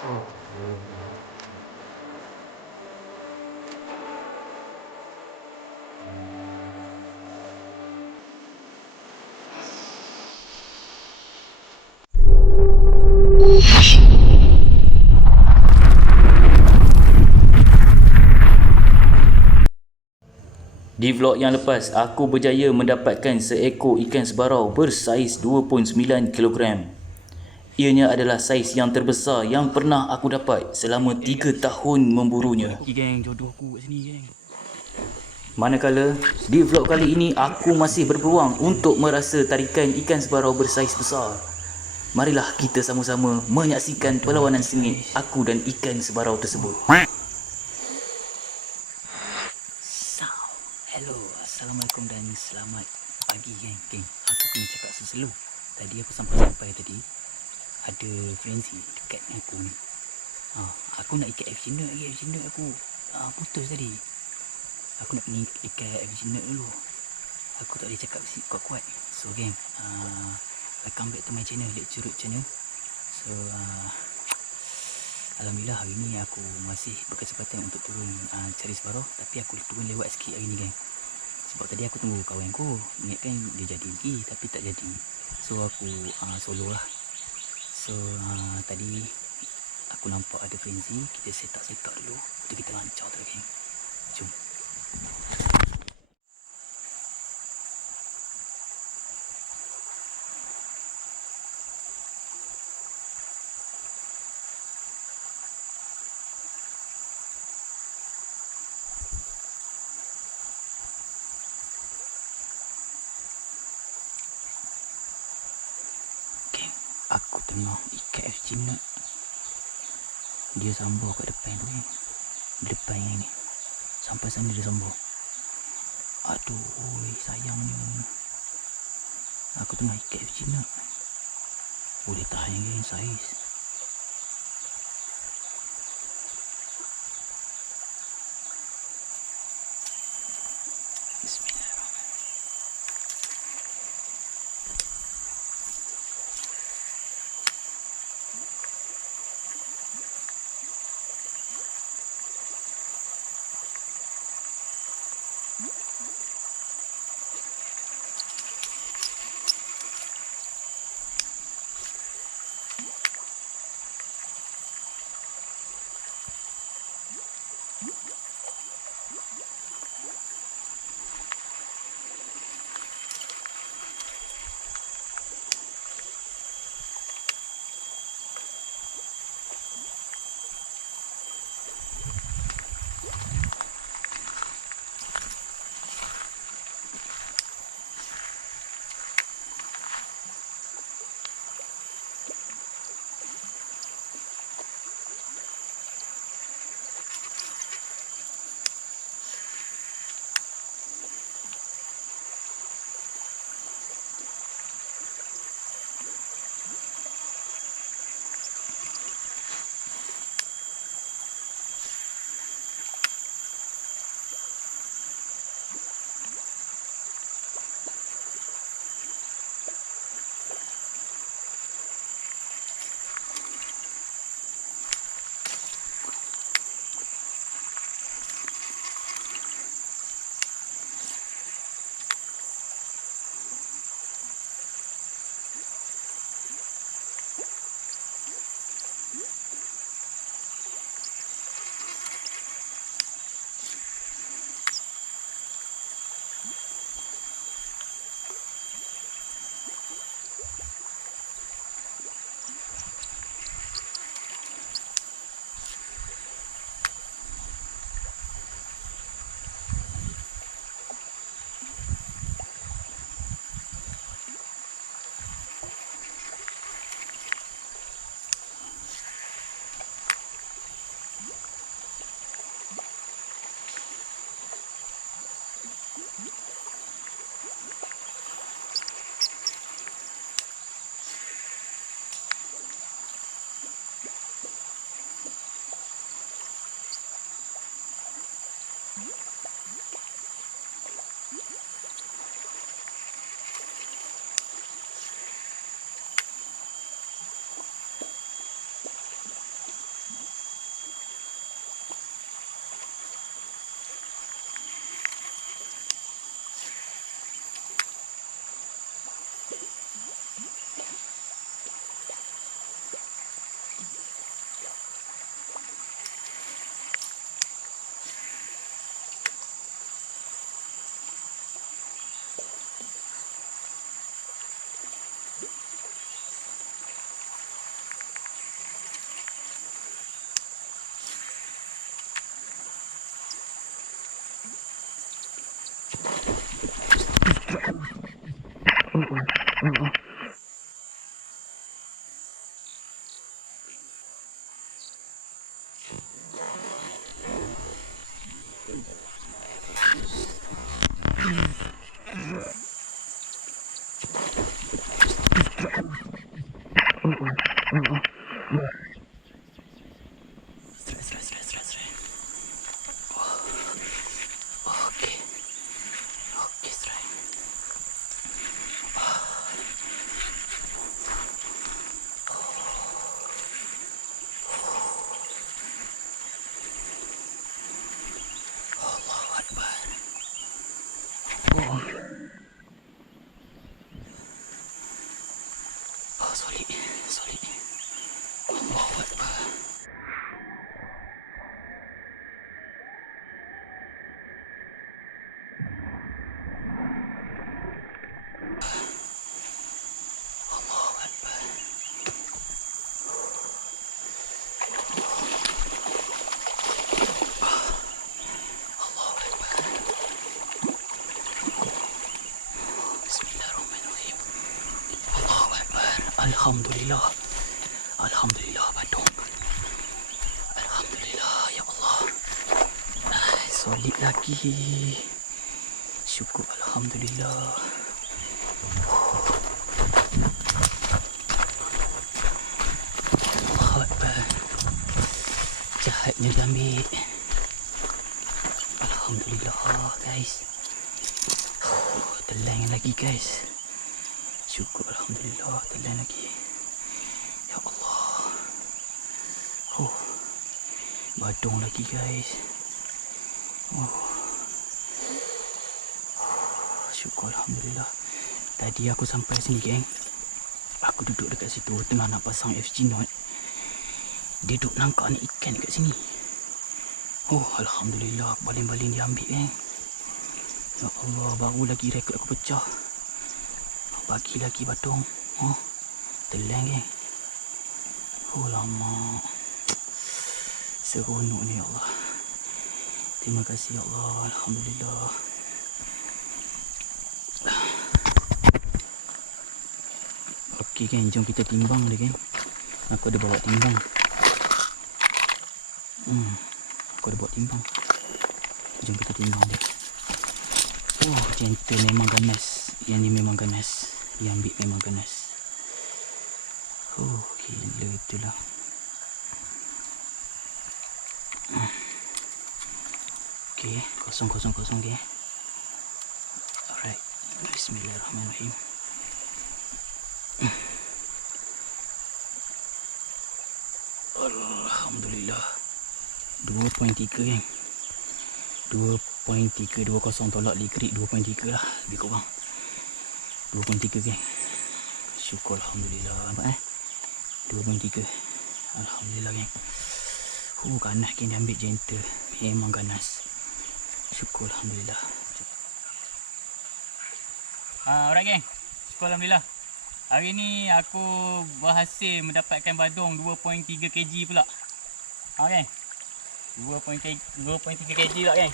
Di vlog yang lepas, aku berjaya mendapatkan seekor ikan sebarau bersaiz 2.9 kg. Ianya adalah saiz yang terbesar yang pernah aku dapat selama 3 tahun memburunya. Geng, jodoh aku kat sini, geng. Manakala, di vlog kali ini aku masih berpeluang untuk merasa tarikan ikan sebarau bersaiz besar. Marilah kita sama-sama menyaksikan perlawanan sengit aku dan ikan sebarau tersebut. Hello, Assalamualaikum dan selamat pagi, geng. Aku kena cakap seselo. Tadi aku sampai tadi, ada frenzy dekat aku ni. Aku nak ikat F-Chinut lagi, F-Chinut aku putus tadi. Aku nak pergi ikat F-Chinut dulu. Aku tak boleh cakap kuat-kuat. So geng, welcome back to my channel, Lecture Root channel. So Alhamdulillah hari ni aku masih berkesempatan untuk turun cari sebarau. Tapi aku turun lewat sikit hari ni, geng. Sebab tadi aku tunggu kawan aku, ingatkan dia jadi pergi tapi tak jadi. So aku solo lah. So tadi aku nampak ada frenzy, kita set up dulu. Lepas kita lancar tu, geng. Jom. Aku tengah ikat F-Chinut. Dia sambung kat depan tu, ni. Depan yang ni. Sampai sana dia sambung. Aduh, sayangnya. Aku tengah ikat F-Chinut. Boleh tahan, geng, saiz. Bismillahirrahmanirrahim. Stress. Okey. Okey, stress. Allahu Akbar. Solid. Allahu Akbar. Allahu Akbar. Allahu Akbar. Bismillahirrahmanirrahim. Allahu Akbar. Alhamdulillah. Alhamdulillah, Badung. Alhamdulillah, ya Allah. Solid lagi. Syukur, Alhamdulillah. Allahu Akbar. Jahatnya diambil. Alhamdulillah, guys. Telan lagi, guys. Syukur, Alhamdulillah. Telan lagi. Ya Allah. Badung lagi, guys. Syukur, Alhamdulillah. Tadi aku sampai sini, geng. Aku duduk dekat situ tengah nak pasang FG Note. Dia duduk nangkap ni ikan dekat sini. Alhamdulillah, baling-baling dia ambil, geng. Ya Allah, baru lagi rekod aku pecah. Bagi lagi Badung. Telan, geng. Lama. Seronok ni, ya Allah. Terima kasih, ya Allah. Alhamdulillah. Okey, geng. Jom kita timbang dia, geng. Aku ada bawa timbang. Aku ada bawa timbang. Jom kita timbang dia. Gentle memang ganas. Yang ni memang ganas. Dia ambil memang ganas. Gila itulah. Okey, kosong, okay. Alright. Bismillahirrahmanirrahim. Alhamdulillah. 2.3, geng. 2.3, 20 tolak likrik 2.3 lah, lebih kurang 2.3, geng. Syukur, Alhamdulillah. Nampak 2.3. Alhamdulillah, geng. Ganas, geng. Dia ambil gentle. Memang ganas. Syukur, Alhamdulillah. Alright, geng. Syukur, Alhamdulillah. Hari ni aku berhasil mendapatkan badung 2.3 kg pula. Geng. 2.3 kg lah, geng.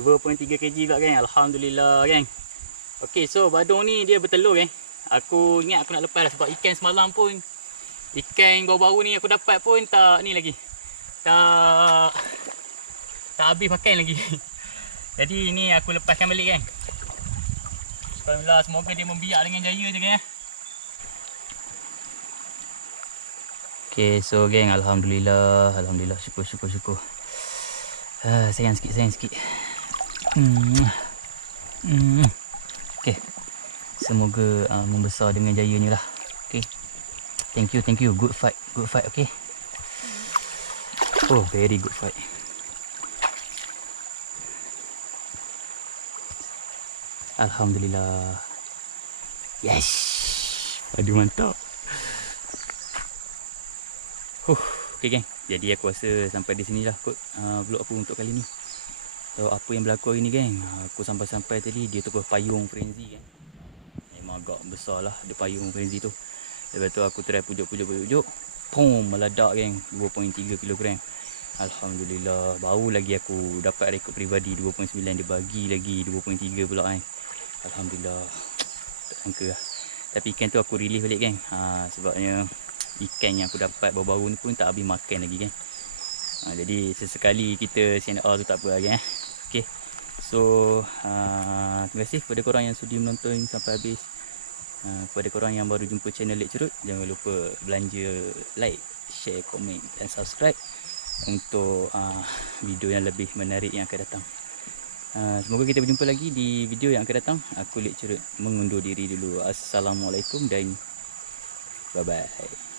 2.3 kg pula, geng. Alhamdulillah, geng. Okey, so badung ni dia bertelur, geng. Aku ingat aku nak lepas lah sebab ikan semalam pun, ikan baru-baru ni aku dapat pun tak ni lagi. Tak habis makan lagi. Jadi ni aku lepaskan balik, geng. Alhamdulillah, semoga dia membiak dengan jaya je, geng. Okay, so geng, Alhamdulillah, syukur. Sayang sikit. Okay, semoga membesar dengan jayanya lah. Okay, thank you, good fight, okay. Very good fight. Alhamdulillah. Yes, padu mantap. Okay, geng. Jadi aku rasa sampai di sinilah kot vlog aku untuk kali ni. So apa yang berlaku hari ni, geng, aku sampai tadi dia tu payung frenzy, geng. Memang agak besar lah dia payung frenzy tu. Lepas tu aku try pujuk. Meledak, geng. 2.3 kg. Alhamdulillah. Baru lagi aku dapat rekod peribadi 2.9. Dia bagi lagi 2.3 pula, kan. Alhamdulillah. Tak sangka lah. Tapi ikan tu aku release balik, geng. Sebabnya ikan yang aku dapat baru-baru ni pun tak habis makan lagi, geng. Jadi sesekali kita CNR tu tak apa lah, geng. Okay. So terima kasih kepada korang yang sudi menonton sampai habis. Kepada korang yang baru jumpa channel Lek Cerut, jangan lupa belanja like, share, komen dan subscribe untuk video yang lebih menarik yang akan datang. Semoga kita berjumpa lagi di video yang akan datang. Aku Lek Cerut mengundur diri dulu. Assalamualaikum dan bye bye.